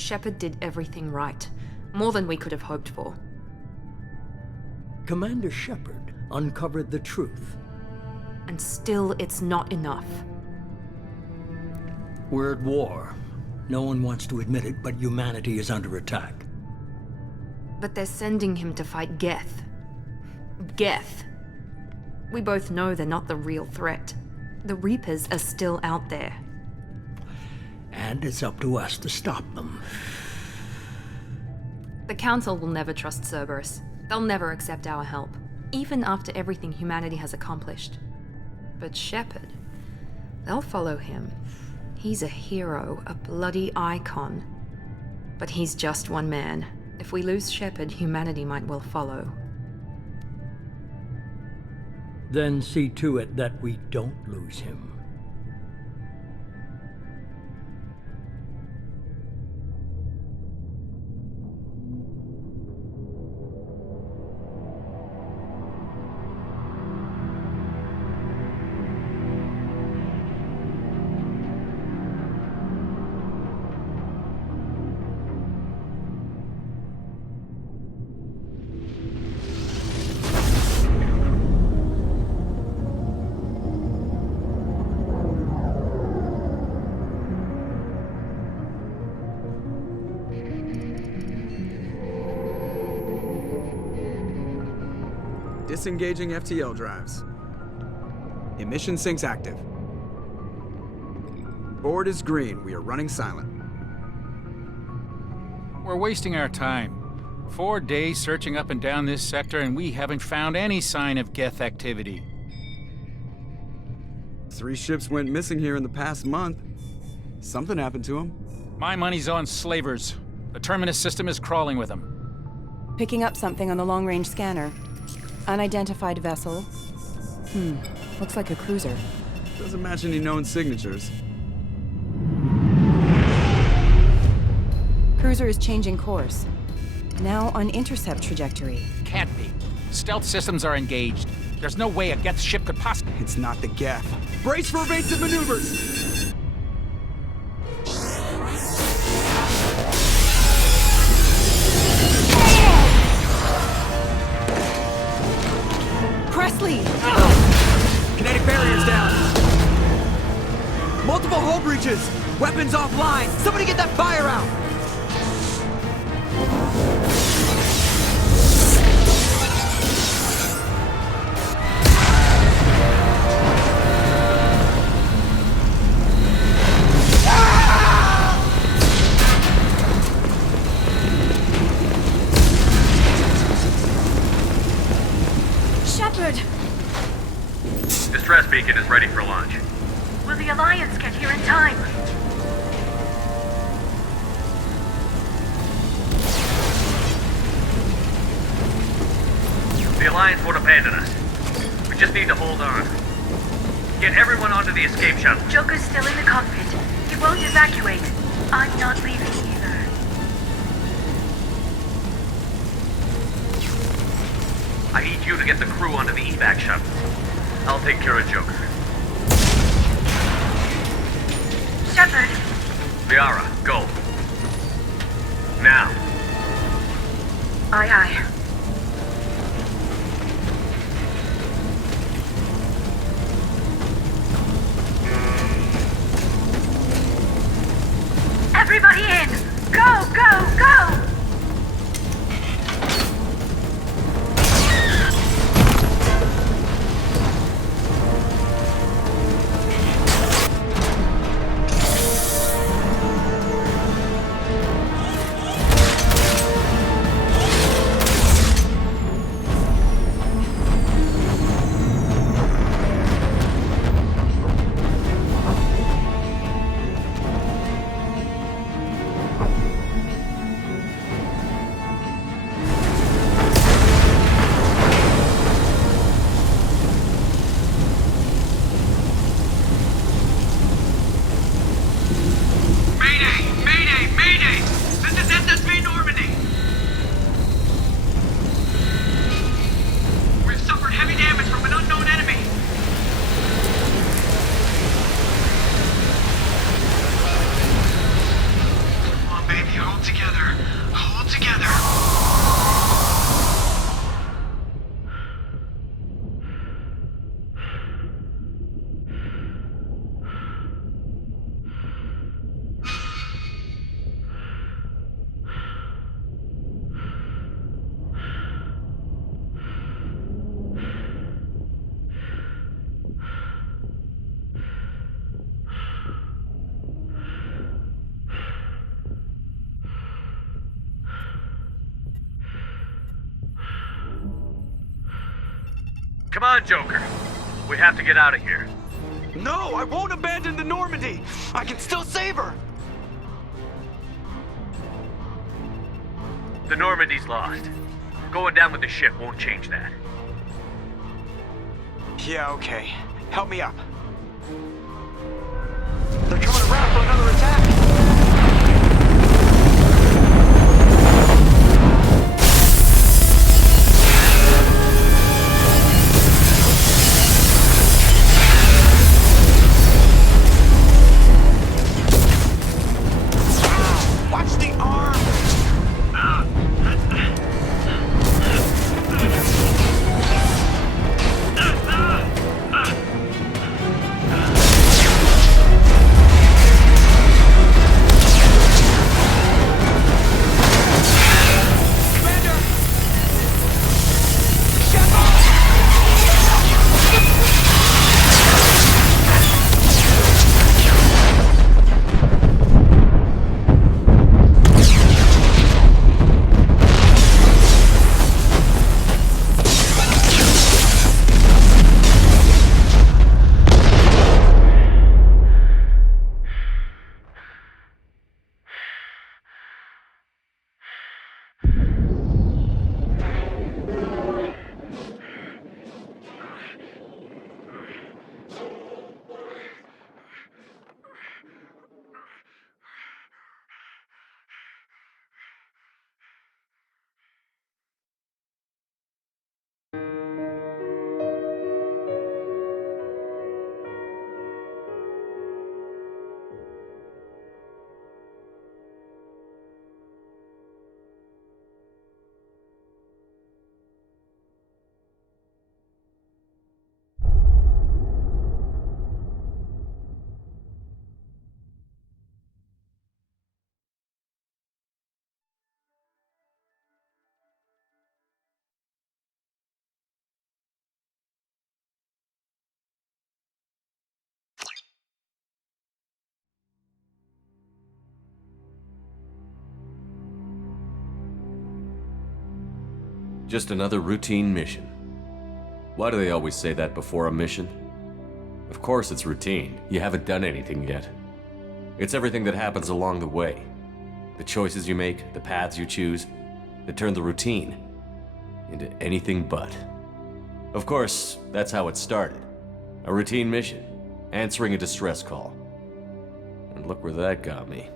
Shepard did everything right. More than we could have hoped for. Commander Shepard uncovered the truth. And still, it's not enough. We're at war. No one wants to admit it, but humanity is under attack. But they're sending him to fight Geth. Geth. We both know they're not the real threat. The Reapers are still out there. And it's up to us to stop them. The Council will never trust Cerberus. They'll never accept our help, even after everything humanity has accomplished. But Shepard, they'll follow him. He's a hero, a bloody icon. But he's just one man. If we lose Shepard, humanity might well follow. Then see to it that we don't lose him. Disengaging FTL drives. Emission sinks active. Board is green. We are running silent. We're wasting our time. 4 days searching up and down this sector, and we haven't found any sign of Geth activity. 3 ships went missing here in the past month. Something happened to them. My money's on slavers. The Terminus system is crawling with them. Picking up something on the long-range scanner. Unidentified vessel. Looks like a cruiser. Doesn't match any known signatures. Cruiser is changing course. Now on intercept trajectory. Can't be. Stealth systems are engaged. There's no way a Geth ship could possibly... It's not the Geth. Brace for evasive maneuvers! Presley! Kinetic barriers down! Multiple hull breaches! Weapons offline! Somebody get that fire out! Distress beacon is ready for launch. Will the Alliance get here in time? The Alliance won't abandon us. We just need to hold on. Get everyone onto the escape shuttle. Joker's still in the cockpit. He won't evacuate. I'm not leaving either. I need you to get the crew onto the evac shuttle. I'll take care of Joker. Shepard! Liara, go. Now. Aye, aye. Everybody in! Go, go, go! Hold together. Hold together. Come on, Joker. We have to get out of here. No, I won't abandon the Normandy. I can still save her. The Normandy's lost. Going down with the ship won't change that. Yeah, okay. Help me up. They're coming around for another attack. Watch the arm! Just another routine mission. Why do they always say that before a mission? Of course it's routine. You haven't done anything yet. It's everything that happens along the way. The choices you make, the paths you choose, that turn the routine into anything but. Of course, that's how it started. A routine mission, answering a distress call. And look where that got me.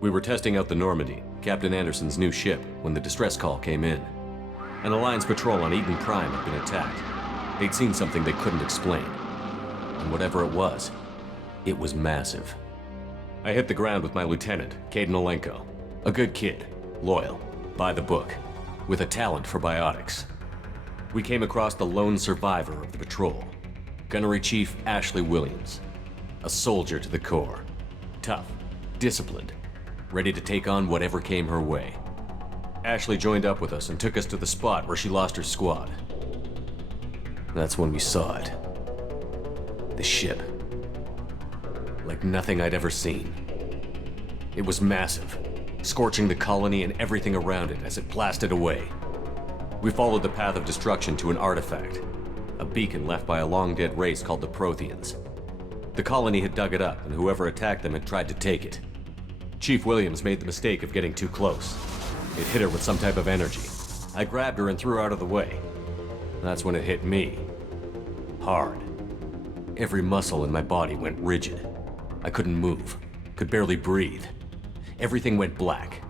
We were testing out the Normandy, Captain Anderson's new ship, when the distress call came in. An Alliance patrol on Eden Prime had been attacked. They'd seen something they couldn't explain. And whatever it was massive. I hit the ground with my lieutenant, Caden Olenko. A good kid, loyal, by the book, with a talent for biotics. We came across the lone survivor of the patrol, Gunnery Chief Ashley Williams. A soldier to the core. Tough, disciplined, ready to take on whatever came her way. Ashley joined up with us and took us to the spot where she lost her squad. That's when we saw it. The ship. Like nothing I'd ever seen. It was massive, scorching the colony and everything around it as it blasted away. We followed the path of destruction to an artifact, a beacon left by a long-dead race called the Protheans. The colony had dug it up, and whoever attacked them had tried to take it. Chief Williams made the mistake of getting too close. It hit her with some type of energy. I grabbed her and threw her out of the way. That's when it hit me. Hard. Every muscle in my body went rigid. I couldn't move, could barely breathe. Everything went black.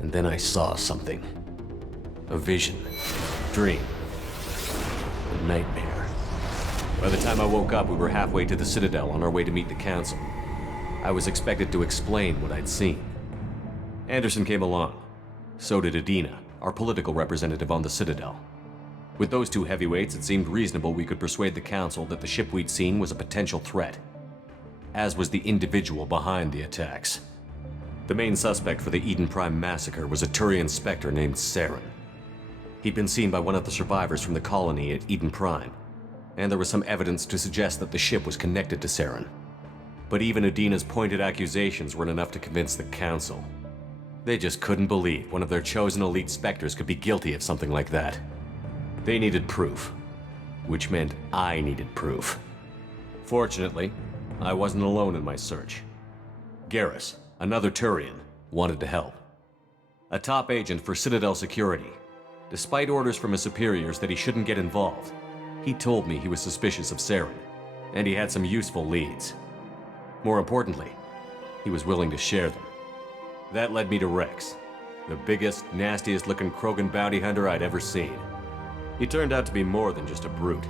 And then I saw something. A vision. Dream. A nightmare. By the time I woke up, we were halfway to the Citadel on our way to meet the Council. I was expected to explain what I'd seen. Anderson came along. So did Adina, our political representative on the Citadel. With those two heavyweights, it seemed reasonable we could persuade the Council that the ship we'd seen was a potential threat, as was the individual behind the attacks. The main suspect for the Eden Prime massacre was a Turian Spectre named Saren. He'd been seen by one of the survivors from the colony at Eden Prime, and there was some evidence to suggest that the ship was connected to Saren. But even Adina's pointed accusations weren't enough to convince the Council. They just couldn't believe one of their chosen elite Spectres could be guilty of something like that. They needed proof, which meant I needed proof. Fortunately, I wasn't alone in my search. Garrus, another Turian, wanted to help. A top agent for Citadel Security. Despite orders from his superiors that he shouldn't get involved, he told me he was suspicious of Saren, and he had some useful leads. More importantly, he was willing to share them. That led me to Rex, the biggest, nastiest looking Krogan bounty hunter I'd ever seen. He turned out to be more than just a brute.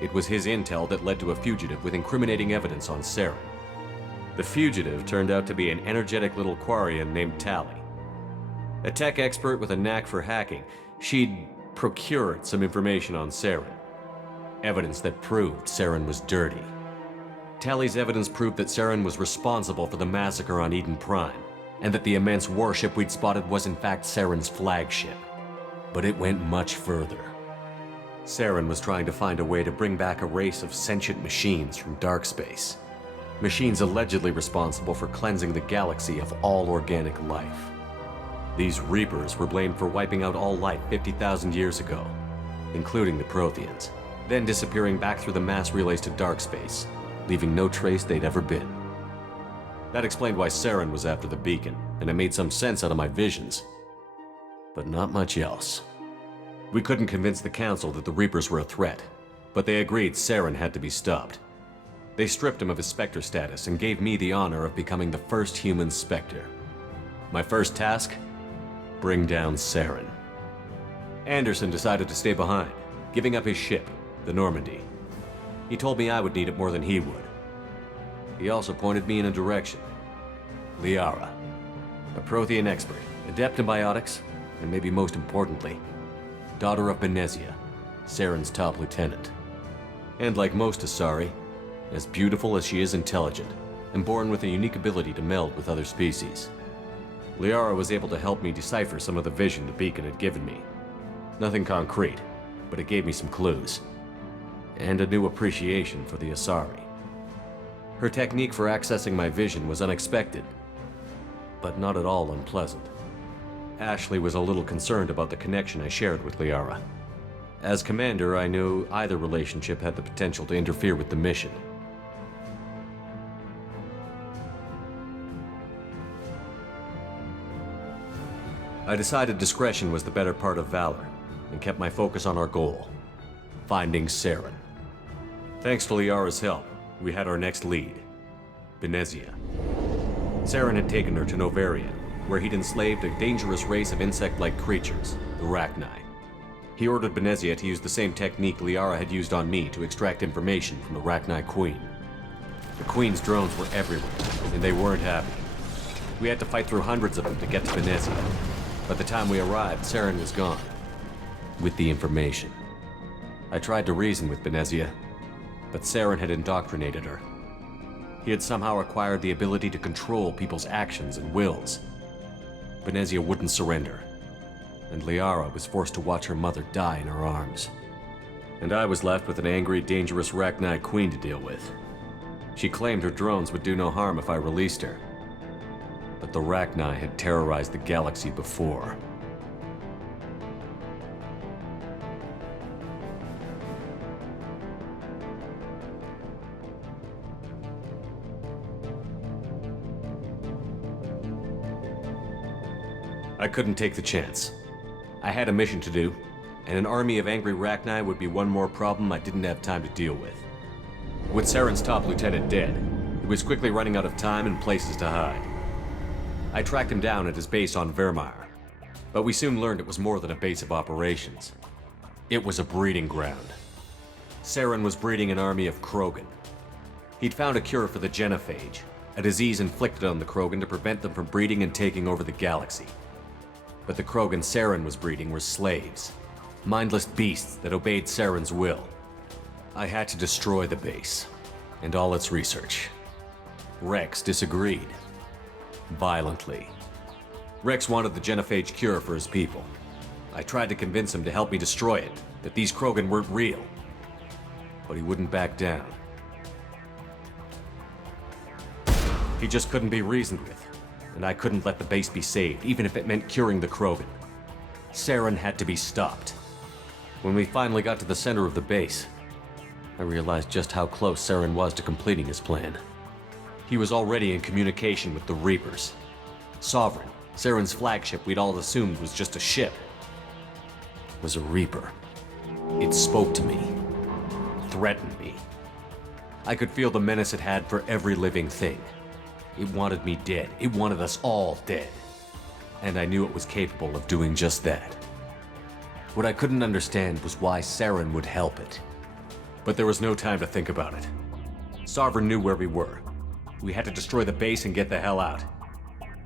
It was his intel that led to a fugitive with incriminating evidence on Saren. The fugitive turned out to be an energetic little Quarian named Tali. A tech expert with a knack for hacking, she'd procured some information on Saren. Evidence that proved Saren was dirty. Tali's evidence proved that Saren was responsible for the massacre on Eden Prime, and that the immense warship we'd spotted was in fact Saren's flagship. But it went much further. Saren was trying to find a way to bring back a race of sentient machines from dark space. Machines allegedly responsible for cleansing the galaxy of all organic life. These Reapers were blamed for wiping out all life 50,000 years ago, including the Protheans, then disappearing back through the mass relays to dark space, leaving no trace they'd ever been. That explained why Saren was after the beacon, and it made some sense out of my visions. But not much else. We couldn't convince the Council that the Reapers were a threat, but they agreed Saren had to be stopped. They stripped him of his Spectre status and gave me the honor of becoming the first human Spectre. My first task? Bring down Saren. Anderson decided to stay behind, giving up his ship, the Normandy. He told me I would need it more than he would. He also pointed me in a direction. Liara, a Prothean expert, adept in biotics, and maybe most importantly, daughter of Benezia, Saren's top lieutenant. And like most Asari, as beautiful as she is intelligent, and born with a unique ability to meld with other species. Liara was able to help me decipher some of the vision the beacon had given me. Nothing concrete, but it gave me some clues. And a new appreciation for the Asari. Her technique for accessing my vision was unexpected, but not at all unpleasant. Ashley was a little concerned about the connection I shared with Liara. As commander, I knew either relationship had the potential to interfere with the mission. I decided discretion was the better part of valor, and kept my focus on our goal, finding Saren. Thanks to Liara's help, we had our next lead, Benezia. Saren had taken her to Novaria, where he'd enslaved a dangerous race of insect-like creatures, the Rachni. He ordered Benezia to use the same technique Liara had used on me to extract information from the Rachni Queen. The Queen's drones were everywhere, and they weren't happy. We had to fight through hundreds of them to get to Benezia. By the time we arrived, Saren was gone, with the information. I tried to reason with Benezia, but Saren had indoctrinated her. He had somehow acquired the ability to control people's actions and wills. Benezia wouldn't surrender, and Liara was forced to watch her mother die in her arms. And I was left with an angry, dangerous Rachni Queen to deal with. She claimed her drones would do no harm if I released her. But the Rachni had terrorized the galaxy before. I couldn't take the chance. I had a mission to do, and an army of angry Rachni would be one more problem I didn't have time to deal with. With Saren's top lieutenant dead, he was quickly running out of time and places to hide. I tracked him down at his base on Vermeer, but we soon learned it was more than a base of operations. It was a breeding ground. Saren was breeding an army of Krogan. He'd found a cure for the genophage, a disease inflicted on the Krogan to prevent them from breeding and taking over the galaxy. But the Krogan Saren was breeding were slaves, mindless beasts that obeyed Saren's will. I had to destroy the base, and all its research. Rex disagreed. Violently. Rex wanted the genophage cure for his people. I tried to convince him to help me destroy it, that these Krogan weren't real. But he wouldn't back down. He just couldn't be reasoned with, and I couldn't let the base be saved, even if it meant curing the Krogan. Saren had to be stopped. When we finally got to the center of the base, I realized just how close Saren was to completing his plan. He was already in communication with the Reapers. Sovereign, Saren's flagship we'd all assumed was just a ship, was a Reaper. It spoke to me, threatened me. I could feel the menace it had for every living thing. It wanted me dead. It wanted us all dead. And I knew it was capable of doing just that. What I couldn't understand was why Saren would help it. But there was no time to think about it. Sovereign knew where we were. We had to destroy the base and get the hell out.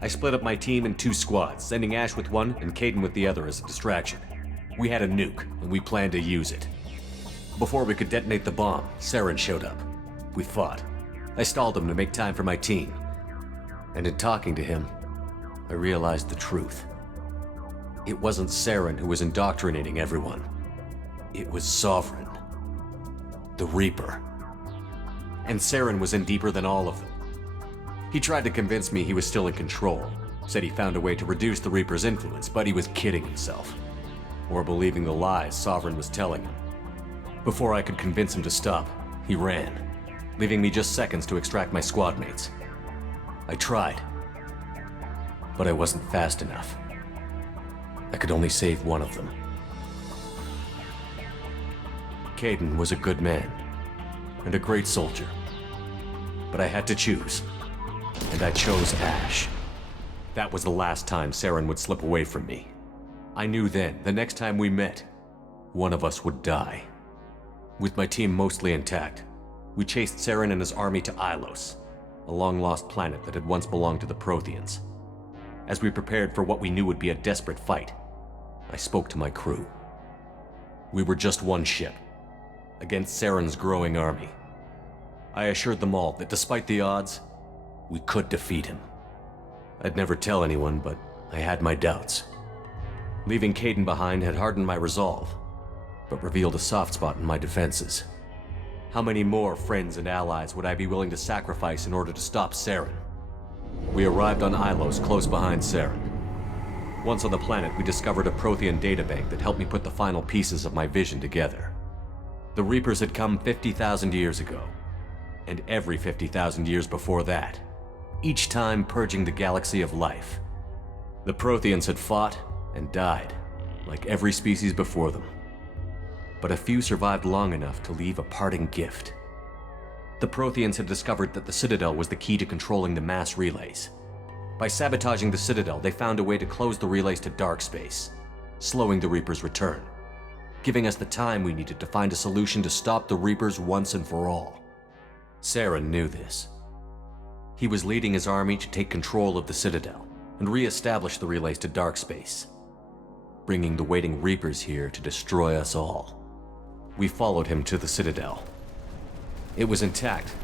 I split up my team in 2 squads, sending Ash with one and Caden with the other as a distraction. We had a nuke, and we planned to use it. Before we could detonate the bomb, Saren showed up. We fought. I stalled him to make time for my team. And in talking to him, I realized the truth. It wasn't Saren who was indoctrinating everyone. It was Sovereign. The Reaper. And Saren was in deeper than all of them. He tried to convince me he was still in control, said he found a way to reduce the Reaper's influence, but he was kidding himself. Or believing the lies Sovereign was telling him. Before I could convince him to stop, he ran, leaving me just seconds to extract my squad mates. I tried, but I wasn't fast enough. I could only save one of them. Caden was a good man, and a great soldier. But I had to choose, and I chose Ash. That was the last time Saren would slip away from me. I knew then, the next time we met, one of us would die. With my team mostly intact, we chased Saren and his army to Ilos, a long-lost planet that had once belonged to the Protheans. As we prepared for what we knew would be a desperate fight, I spoke to my crew. We were just one ship, against Saren's growing army. I assured them all that despite the odds, we could defeat him. I'd never tell anyone, but I had my doubts. Leaving Caden behind had hardened my resolve, but revealed a soft spot in my defenses. How many more friends and allies would I be willing to sacrifice in order to stop Saren? We arrived on Ilos close behind Saren. Once on the planet, we discovered a Prothean databank that helped me put the final pieces of my vision together. The Reapers had come 50,000 years ago, and every 50,000 years before that, each time purging the galaxy of life. The Protheans had fought and died, like every species before them. But a few survived long enough to leave a parting gift. The Protheans had discovered that the Citadel was the key to controlling the mass relays. By sabotaging the Citadel, they found a way to close the relays to dark space, slowing the Reapers' return, giving us the time we needed to find a solution to stop the Reapers once and for all. Saren knew this. He was leading his army to take control of the Citadel and re-establish the relays to dark space, bringing the waiting Reapers here to destroy us all. We followed him to the Citadel. It was intact,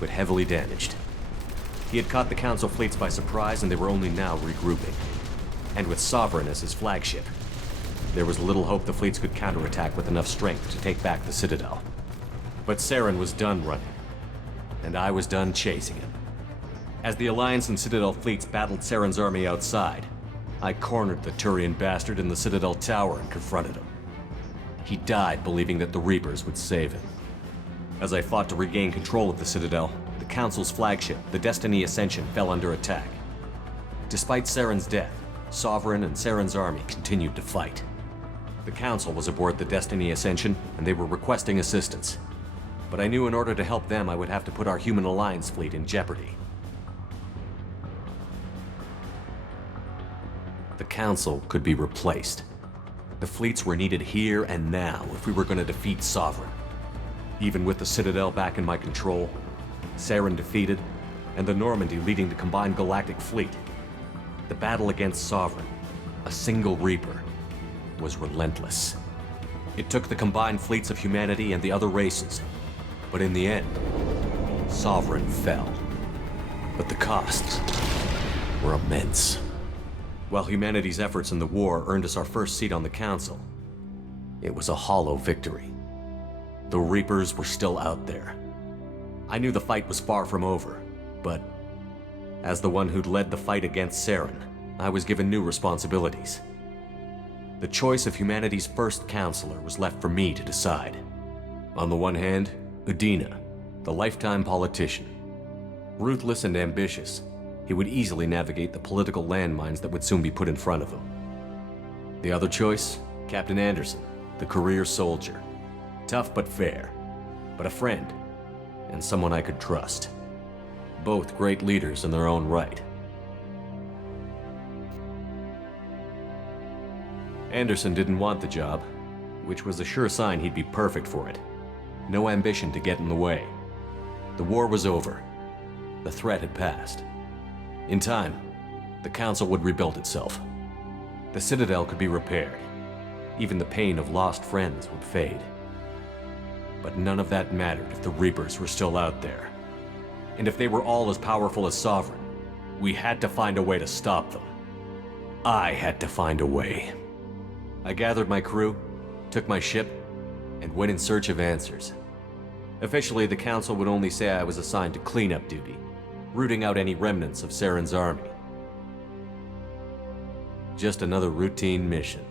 but heavily damaged. He had caught the Council fleets by surprise, and they were only now regrouping. And with Sovereign as his flagship, there was little hope the fleets could counterattack with enough strength to take back the Citadel. But Saren was done running, and I was done chasing him. As the Alliance and Citadel fleets battled Saren's army outside, I cornered the Turian bastard in the Citadel tower and confronted him. He died believing that the Reapers would save him. As I fought to regain control of the Citadel, the Council's flagship, the Destiny Ascension, fell under attack. Despite Saren's death, Sovereign and Saren's army continued to fight. The Council was aboard the Destiny Ascension, and they were requesting assistance. But I knew in order to help them, I would have to put our Human Alliance fleet in jeopardy. The Council could be replaced. The fleets were needed here and now if we were going to defeat Sovereign. Even with the Citadel back in my control, Saren defeated, and the Normandy leading the combined galactic fleet. The battle against Sovereign, a single Reaper, was relentless. It took the combined fleets of humanity and the other races, but in the end, Sovereign fell. But the costs were immense. While humanity's efforts in the war earned us our first seat on the Council, it was a hollow victory. The Reapers were still out there. I knew the fight was far from over, but as the one who'd led the fight against Saren, I was given new responsibilities. The choice of humanity's first counselor was left for me to decide. On the one hand, Udina, the lifetime politician. Ruthless and ambitious, he would easily navigate the political landmines that would soon be put in front of him. The other choice, Captain Anderson, the career soldier. Tough but fair, but a friend, and someone I could trust. Both great leaders in their own right. Anderson didn't want the job, which was a sure sign he'd be perfect for it. No ambition to get in the way. The war was over. The threat had passed. In time, the Council would rebuild itself. The Citadel could be repaired. Even the pain of lost friends would fade. But none of that mattered if the Reapers were still out there. And if they were all as powerful as Sovereign, we had to find a way to stop them. I had to find a way. I gathered my crew, took my ship, and went in search of answers. Officially, the Council would only say I was assigned to cleanup duty, rooting out any remnants of Saren's army. Just another routine mission.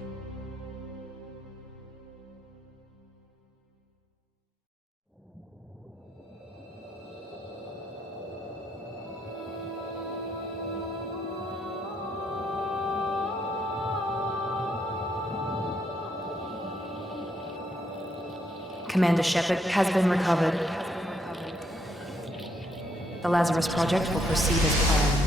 Commander Shepard has been recovered. The Lazarus Project will proceed as planned.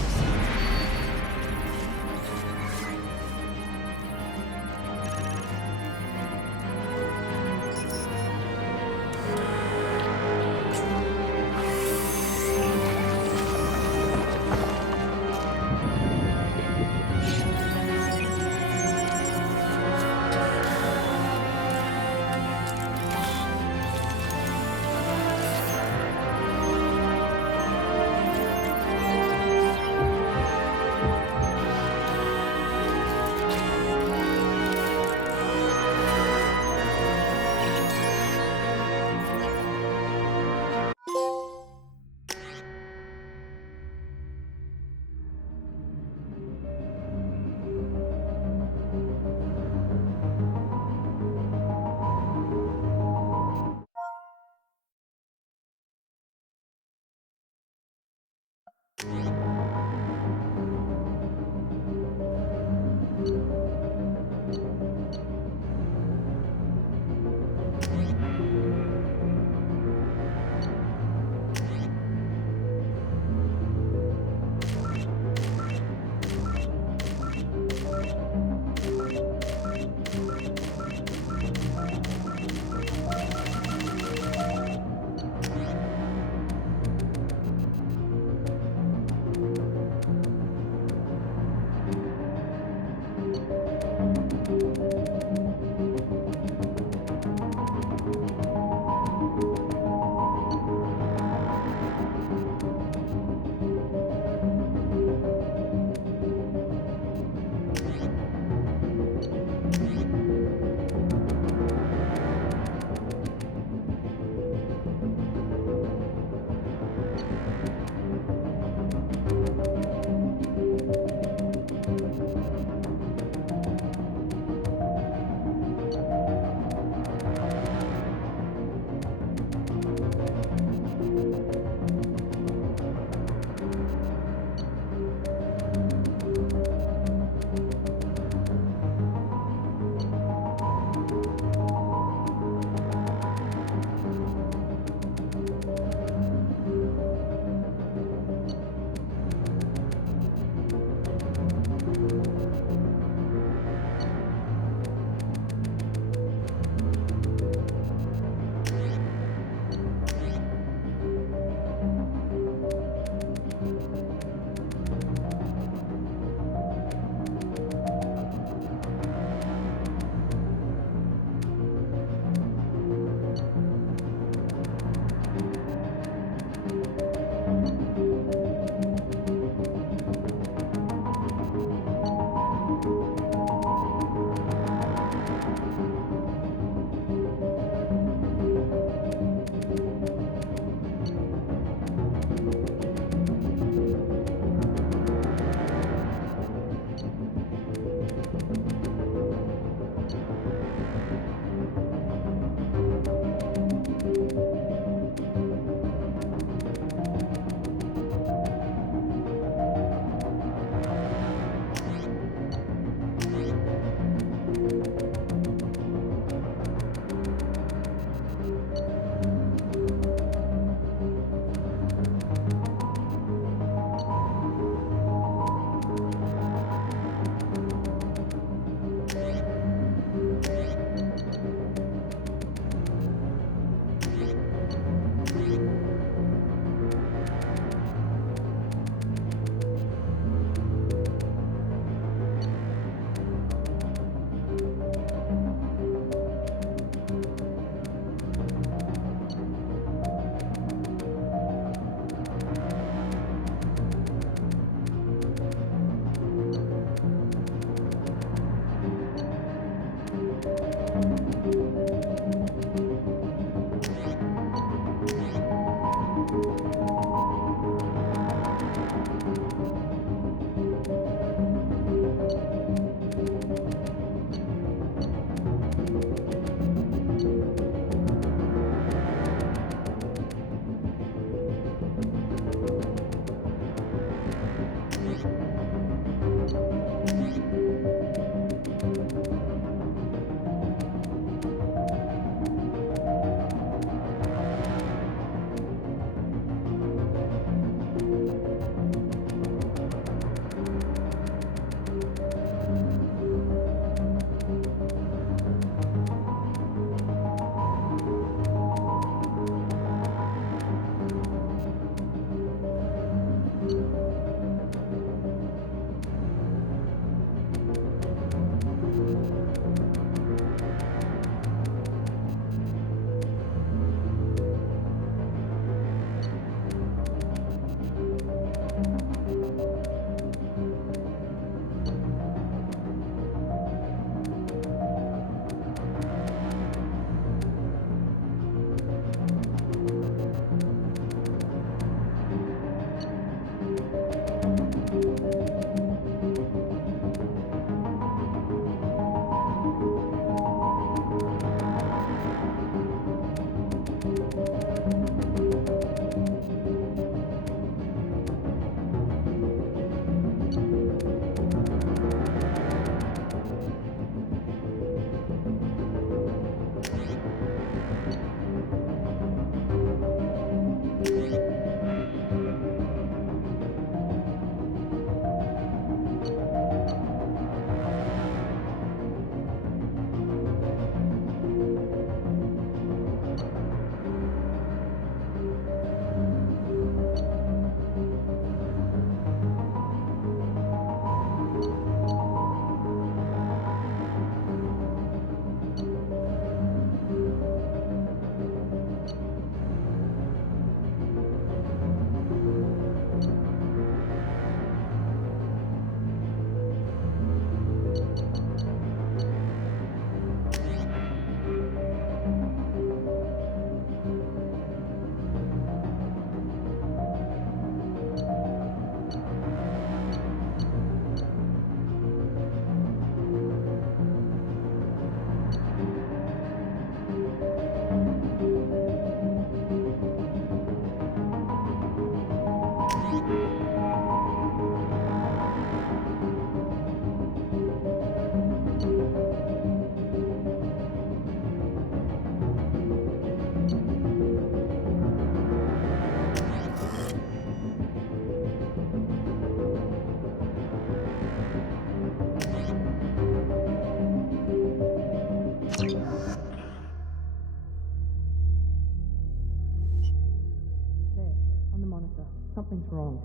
Something's wrong.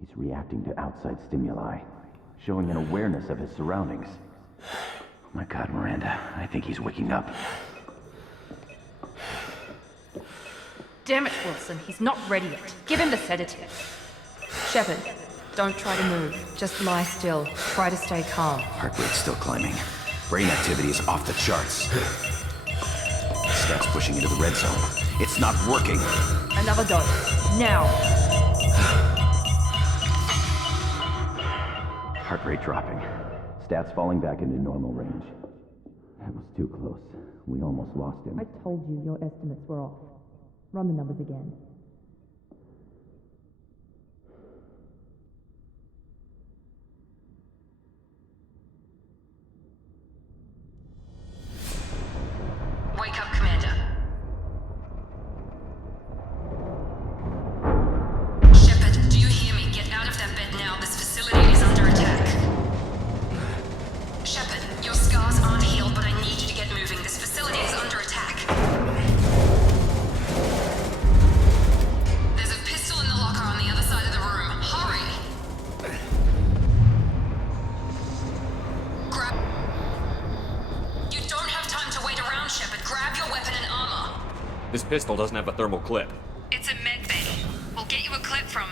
He's reacting to outside stimuli, showing an awareness of his surroundings. Oh my God, Miranda, I think he's waking up. Damn it, Wilson, he's not ready yet. Give him the sedative. Shepard, don't try to move. Just lie still. Try to stay calm. Heart rate's still climbing. Brain activity is off the charts. Steps pushing into the red zone. It's not working. Another dose. Now. Heart rate dropping. Stats falling back into normal range. That was too close. We almost lost him. I told you your estimates were off. Run the numbers again. Wake up, Commander. Shepard, do you hear me? Get out of that bed now. This facility is under attack. Shepard, your scars aren't healed, but I need you to get moving. This facility is under attack. There's a pistol in the locker on the other side of the room. Hurry! Grab... You don't have time to wait around, Shepard. Grab your weapon and armor. This pistol doesn't have a thermal clip. It's a med bay. We'll get you a clip from...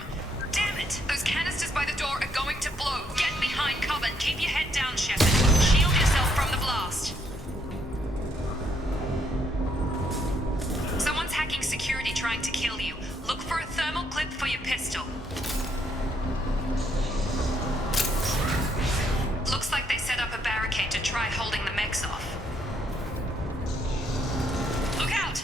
Damn it! Those canisters by the door are going to blow. Get behind cover and keep your head down, Shepard. Shield yourself from the blast. Someone's hacking security trying to kill you. Look for a thermal clip for your pistol. Looks like they set up a barricade to try holding the mechs off. Look out!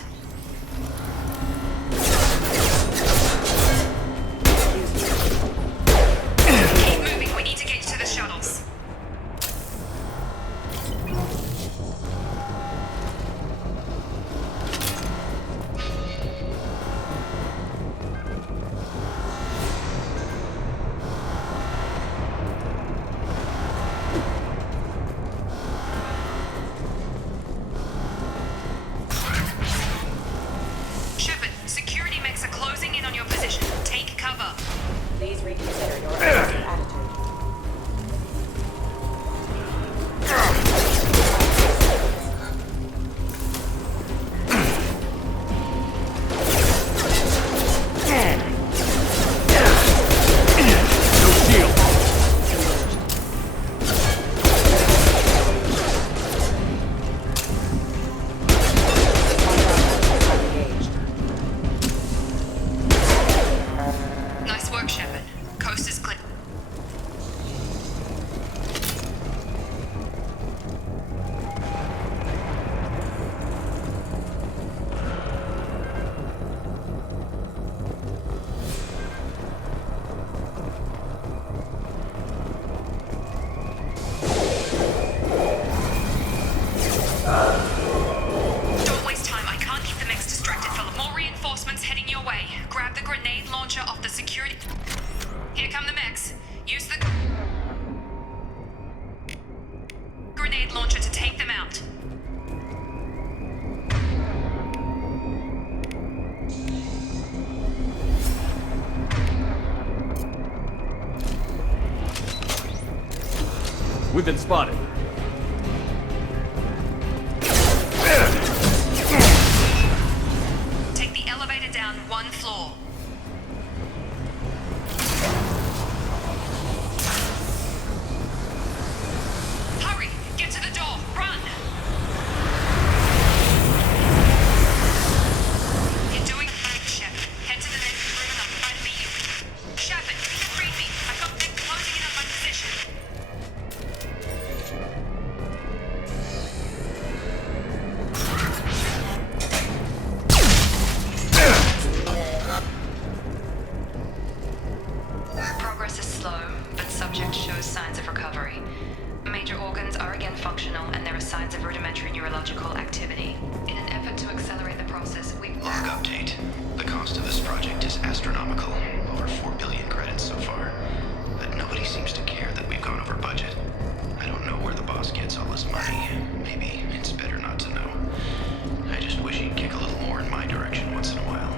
Keep moving, we need to get to the shuttles. Shepard, security mechs are closing in on your position. Take cover. Please reconsider your attitude. Nice work, Shepard. Coast is clear. Don't waste time. I can't keep the mechs distracted, Philip. More reinforcements heading your way. Grab the grenade launcher off the security... Here come the mechs. Use the... grenade launcher to take them out. We've been spotted. Take the elevator down one floor. Hurry! Get to the door! Run! You're doing fine, Shepard. Head to the next room and I'll try to meet you. Shepard, read me. I've got them closing in on my position. Progress is slow, but subject shows signs of recovery. Major organs are again functional, and there are signs of rudimentary neurological activity. In an effort to accelerate the process, we've... Log update. The cost of this project is astronomical. Over 4 billion credits so far. But nobody seems to care that we've gone over budget. I don't know where the boss gets all this money. Maybe it's better not to know. I just wish he'd kick a little more in my direction once in a while.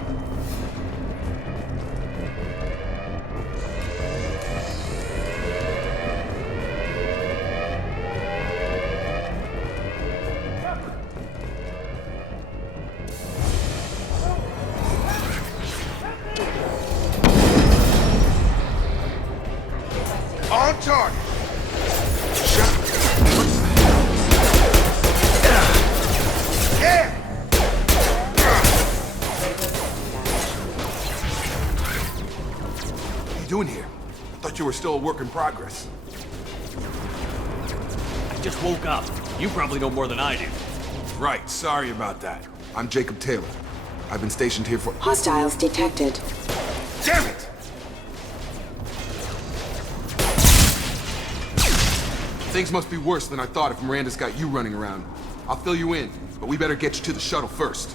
we're still a work in progress. I just woke up. You probably know more than I do. Right, sorry about that. I'm Jacob Taylor. I've been stationed here for— Hostiles detected. Damn it! Things must be worse than I thought if Miranda's got you running around. I'll fill you in, but we better get you to the shuttle first.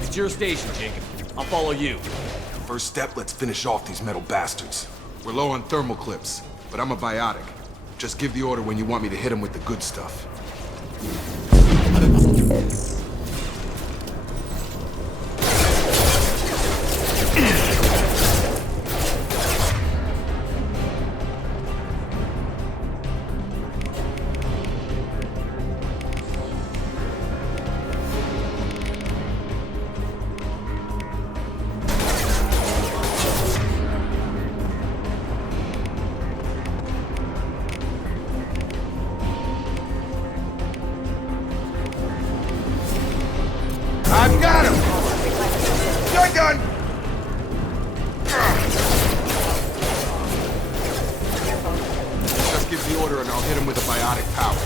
It's your station, Jacob. I'll follow you. First step, let's finish off these metal bastards. We're low on thermal clips, but I'm a biotic. Just give the order when you want me to hit them with the good stuff. I've got him! You're done! Just give the order and I'll hit him with a biotic power.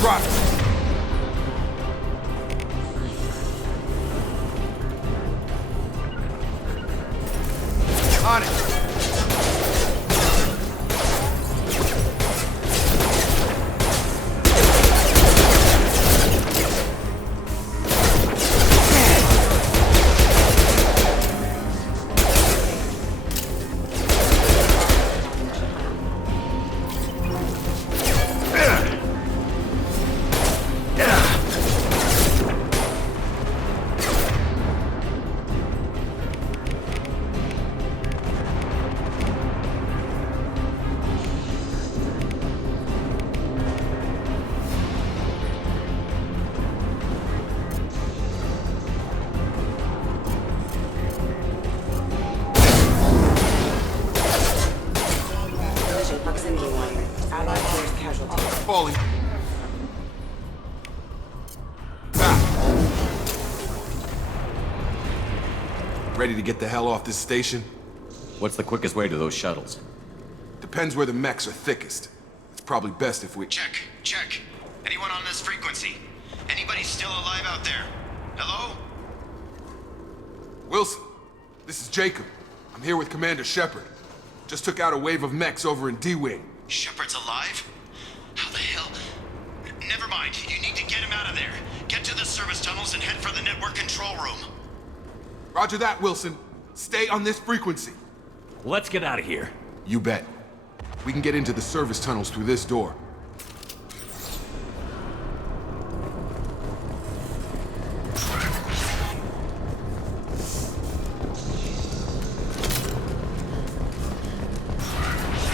Drop it. On it. Falling. Back. Ready to get the hell off this station? What's the quickest way to those shuttles? Depends where the mechs are thickest. It's probably best if we— Check. Anyone on this frequency? Anybody still alive out there? Hello? Wilson, this is Jacob. I'm here with Commander Shepard. Just took out a wave of mechs over in D-Wing. Shepard's alive? How the hell? Never mind. You need to get him out of there. Get to the service tunnels and head for the network control room. Roger that, Wilson. Stay on this frequency. Let's get out of here. You bet. We can get into the service tunnels through this door.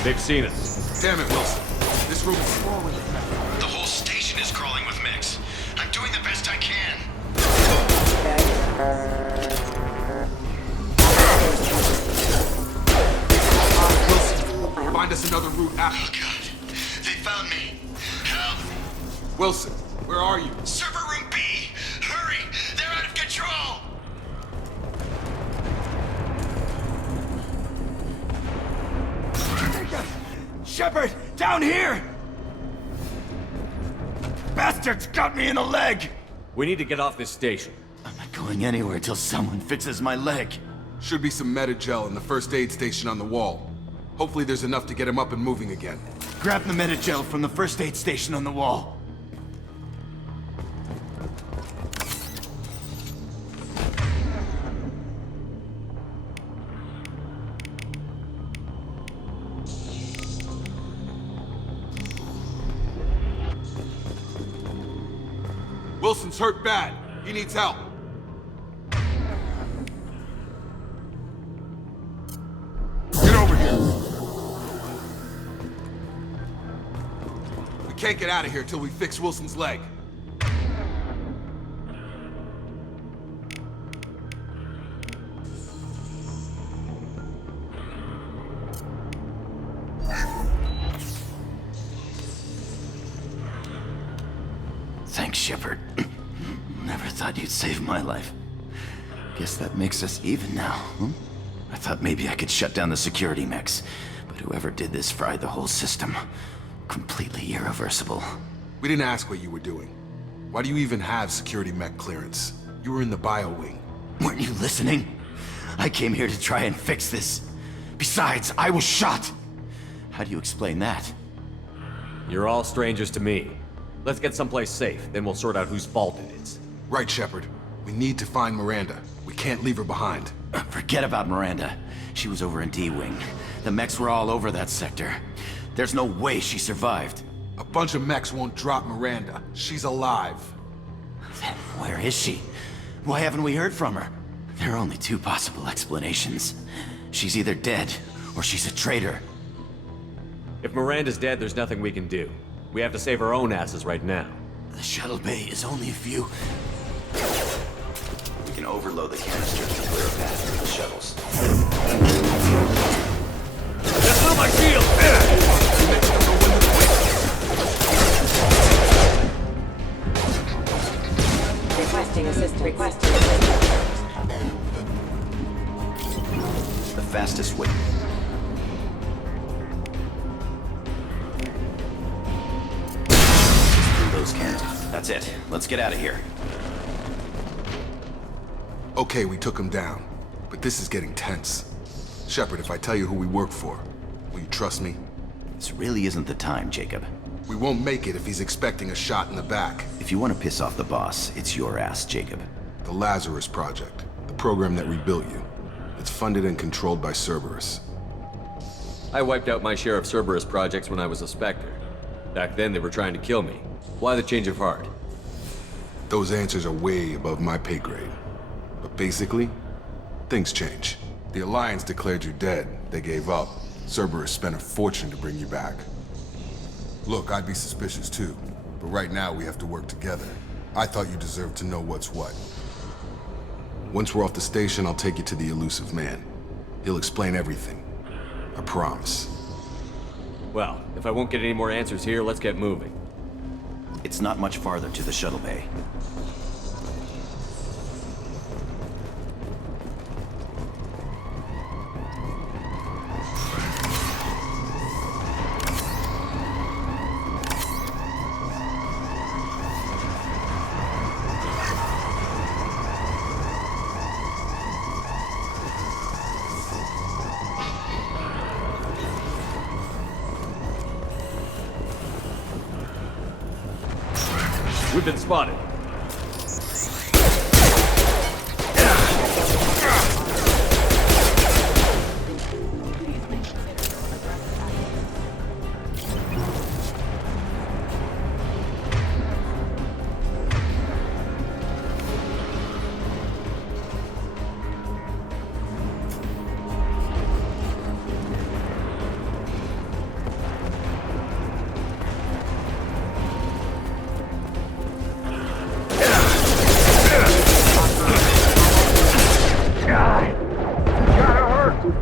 They've seen us. Damn it, Wilson. This room is crawling with mech. The whole station is crawling with mechs. I'm doing the best I can. Wilson, find us another route out. Oh, God. They found me. Help! Wilson, where are you? Server room B! Hurry! They're out of control! Shepard, down here! Bastards got me in the leg! We need to get off this station. I'm not going anywhere till someone fixes my leg. Should be some Metagel in the first aid station on the wall. Hopefully there's enough to get him up and moving again. Grab the Metagel from the first aid station on the wall. Wilson's hurt bad. He needs help. Get over here. We can't get out of here till we fix Wilson's leg. Thanks, Shepard. Never thought you'd save my life. Guess that makes us even now, hmm? I thought maybe I could shut down the security mechs, but whoever did this fried the whole system. Completely irreversible. We didn't ask what you were doing. Why do you even have security mech clearance? You were in the bio wing. Weren't you listening? I came here to try and fix this. Besides, I was shot! How do you explain that? You're all strangers to me. Let's get someplace safe, then we'll sort out whose fault it is. Right, Shepard. We need to find Miranda. We can't leave her behind. Forget about Miranda. She was over in D-Wing. The mechs were all over that sector. There's no way she survived. A bunch of mechs won't drop Miranda. She's alive. Then where is she? Why haven't we heard from her? There are only two possible explanations. She's either dead, or she's a traitor. If Miranda's dead, there's nothing we can do. We have to save our own asses right now. The shuttle bay is only a few... We can overload the canisters to clear a path through the shuttles. That's not my shield! Requesting assistance. Requesting assistance. The fastest way. Through those canisters. That's it. Let's get out of here. Okay, we took him down. But this is getting tense. Shepard, if I tell you who we work for, will you trust me? This really isn't the time, Jacob. We won't make it if he's expecting a shot in the back. If you want to piss off the boss, it's your ass, Jacob. The Lazarus Project, the program that rebuilt you. It's funded and controlled by Cerberus. I wiped out my share of Cerberus projects when I was a Spectre. Back then, they were trying to kill me. Why the change of heart? Those answers are way above my pay grade. But basically, things change. The Alliance declared you dead. They gave up. Cerberus spent a fortune to bring you back. Look, I'd be suspicious too. But right now, we have to work together. I thought you deserved to know what's what. Once we're off the station, I'll take you to the Elusive man. He'll explain everything. I promise. Well, if I won't get any more answers here, let's get moving. It's not much farther to the shuttle bay. We've been spotted.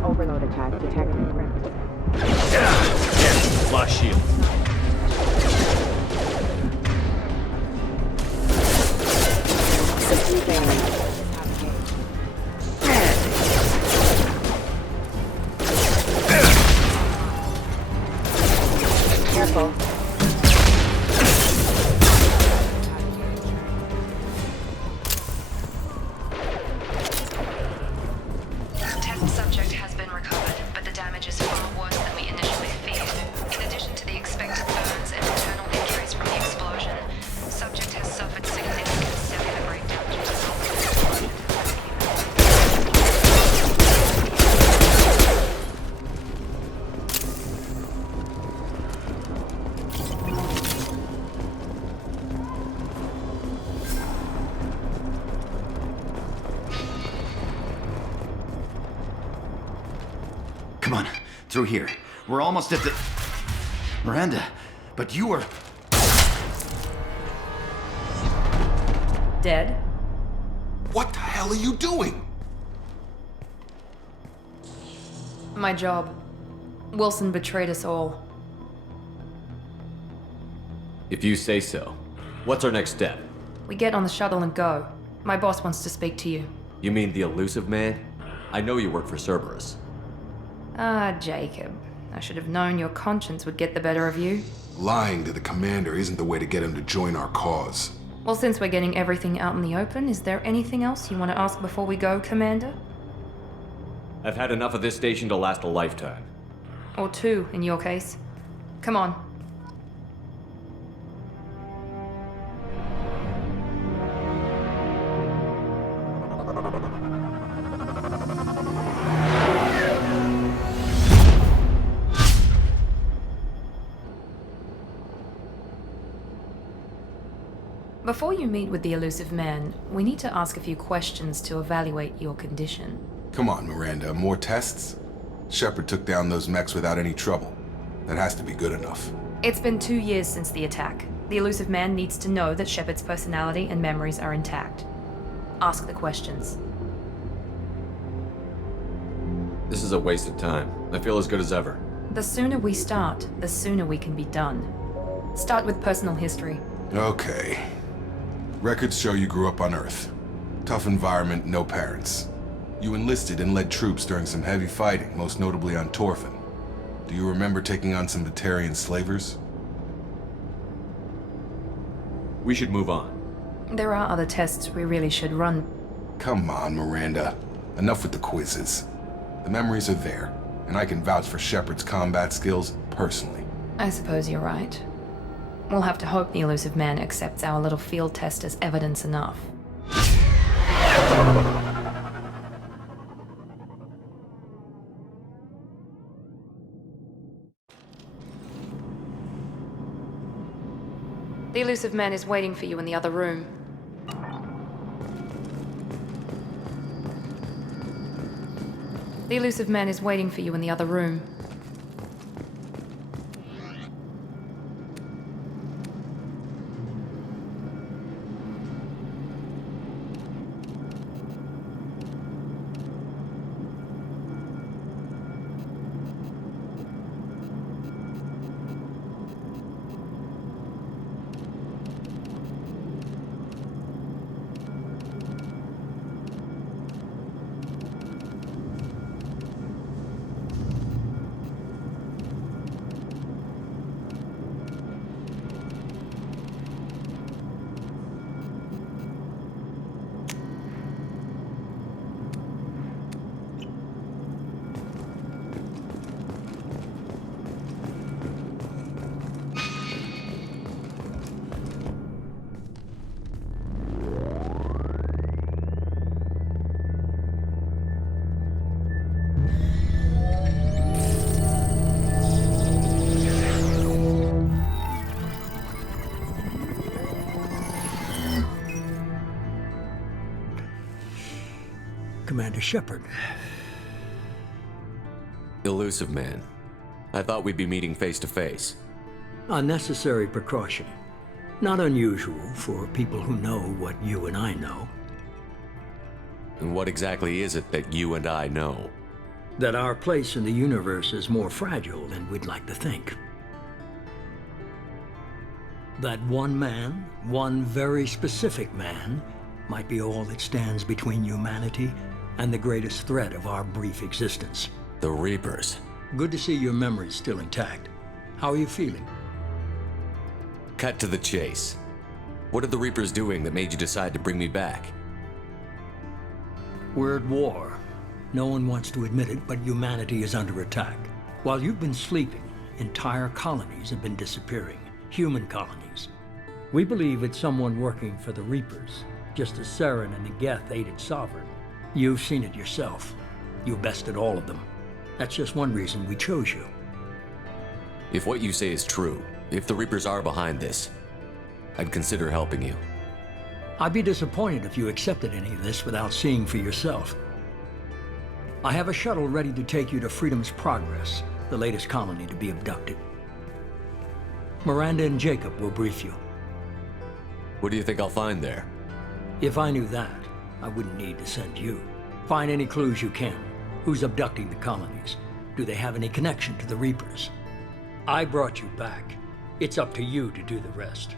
Overload attack detected. Lost shield. System failing. Careful. Test subject has been recovered, but the damage is far worse than we initially feared. In addition to the expected burns and internal injuries from the explosion, subject has suffered significant cellular breakdown due to sulfur. Come on, through here. We're almost at the... Miranda, but you were... Dead? What the hell are you doing? My job. Wilson betrayed us all. If you say so. What's our next step? We get on the shuttle and go. My boss wants to speak to you. You mean the Elusive man? I know you work for Cerberus. Ah, Jacob. I should have known your conscience would get the better of you. Lying to the commander isn't the way to get him to join our cause. Well, since we're getting everything out in the open, is there anything else you want to ask before we go, Commander? I've had enough of this station to last a lifetime. Or two, in your case. Come on. Before you meet with the Elusive Man, we need to ask a few questions to evaluate your condition. Come on, Miranda, more tests? Shepard took down those mechs without any trouble. That has to be good enough. It's been 2 years since the attack. The Elusive Man needs to know that Shepard's personality and memories are intact. Ask the questions. This is a waste of time. I feel as good as ever. The sooner we start, the sooner we can be done. Start with personal history. Okay. Records show you grew up on Earth. Tough environment, no parents. You enlisted and led troops during some heavy fighting, most notably on Torfin. Do you remember taking on some Batarian slavers? We should move on. There are other tests we really should run. Come on, Miranda. Enough with the quizzes. The memories are there, and I can vouch for Shepard's combat skills personally. I suppose you're right. We'll have to hope the Elusive Man accepts our little field test as evidence enough. The Elusive Man is waiting for you in the other room. The Elusive Man is waiting for you in the other room. Commander Shepard. Illusive man. I thought we'd be meeting face to face. A necessary precaution. Not unusual for people who know what you and I know. And what exactly is it that you and I know? That our place in the universe is more fragile than we'd like to think. That one man, one very specific man, might be all that stands between humanity and the greatest threat of our brief existence. The Reapers. Good to see your memory's still intact. How are you feeling? Cut to the chase. What are the Reapers doing that made you decide to bring me back? We're at war. No one wants to admit it, but humanity is under attack. While you've been sleeping, entire colonies have been disappearing. Human colonies. We believe it's someone working for the Reapers, just as Saren and Negeth aided Sovereign. You've seen it yourself. You bested all of them. That's just one reason we chose you. If what you say is true, if the Reapers are behind this, I'd consider helping you. I'd be disappointed if you accepted any of this without seeing for yourself. I have a shuttle ready to take you to Freedom's Progress, the latest colony to be abducted. Miranda and Jacob will brief you. What do you think I'll find there? If I knew that, I wouldn't need to send you. Find any clues you can. Who's abducting the colonies? Do they have any connection to the Reapers? I brought you back. It's up to you to do the rest.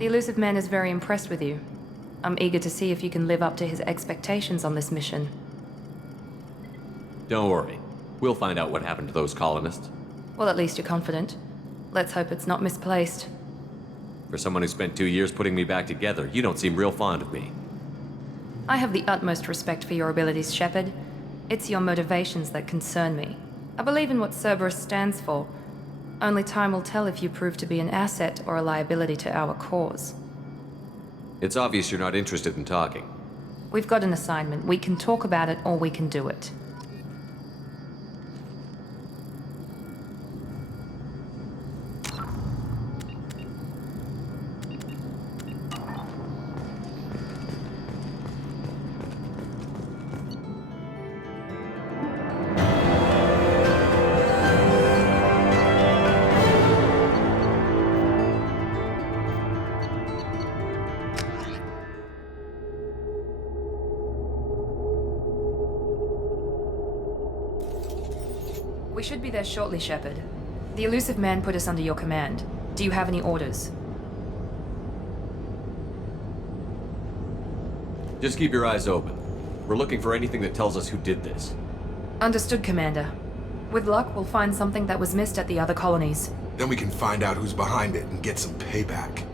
The Elusive man is very impressed with you. I'm eager to see if you can live up to his expectations on this mission. Don't worry. We'll find out what happened to those colonists. Well, at least you're confident. Let's hope it's not misplaced. For someone who spent 2 years putting me back together, you don't seem real fond of me. I have the utmost respect for your abilities, Shepard. It's your motivations that concern me. I believe in what Cerberus stands for. Only time will tell if you prove to be an asset or a liability to our cause. It's obvious you're not interested in talking. We've got an assignment. We can talk about it or we can do it. We should be there shortly, Shepard. The Elusive man put us under your command. Do you have any orders? Just keep your eyes open. We're looking for anything that tells us who did this. Understood, Commander. With luck, we'll find something that was missed at the other colonies. Then we can find out who's behind it and get some payback.